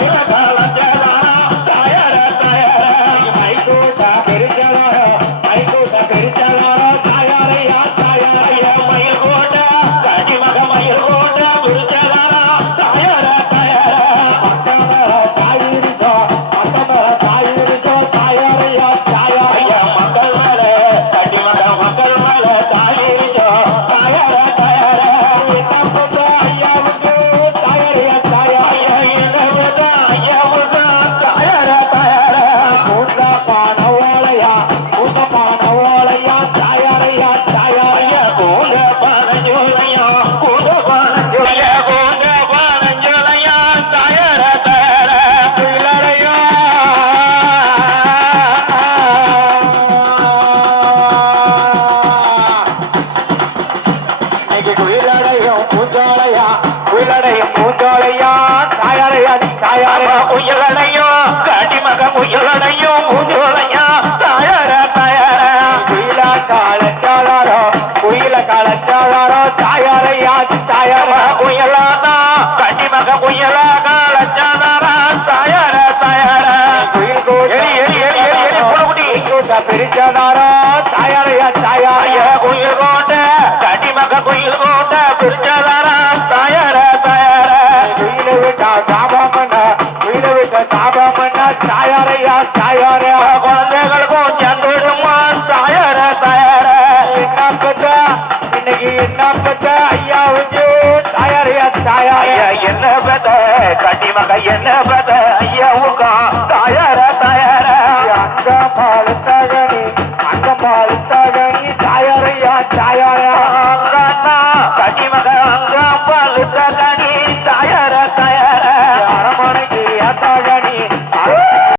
Ahora. பூஞ்சாலையா உயிரடையும் பூஞ்சாலையா தாயாரையா தாயாரையா. உயிரடையும் காட்டிமக உயிரடையும் பூஞ்சோலையா தாயார தாயார. குயில காலச்சாளாரோ குயில காலச்சாளாரோ தாயாரையா தாயாரா. உயலாதா காட்டிமக உயலா காலச்சாளாரா தாயார தாயார. குயில் கோடி எரி எரி எரி எரி போடுகுடி பெரிச்சாதாரா தாயாரையா தாயாரையா உயிர் கோட்ட காட்டிமக உயிர் சாபமண்ணா குயில விட்ட சாபமண்ணா தாயாரையா தாயாரையா குழந்தைகளுக்கும் சென்றுடுமா தயார தயார என்ன பத்த இன்னைக்கு என்ன பத்த ஐயாவுக்கு தாயாரையா தாயாரையா ஐயா என்ன பத கடிமக என்ன பத ஐயாவுக்கும் தயார தயார அங்கம்பாலு தகனி அங்கம்பாலு தகனி தாயாரையா தாயாரையா அங்கண்ணா கடிமக அங்கம் பழுத்த கனி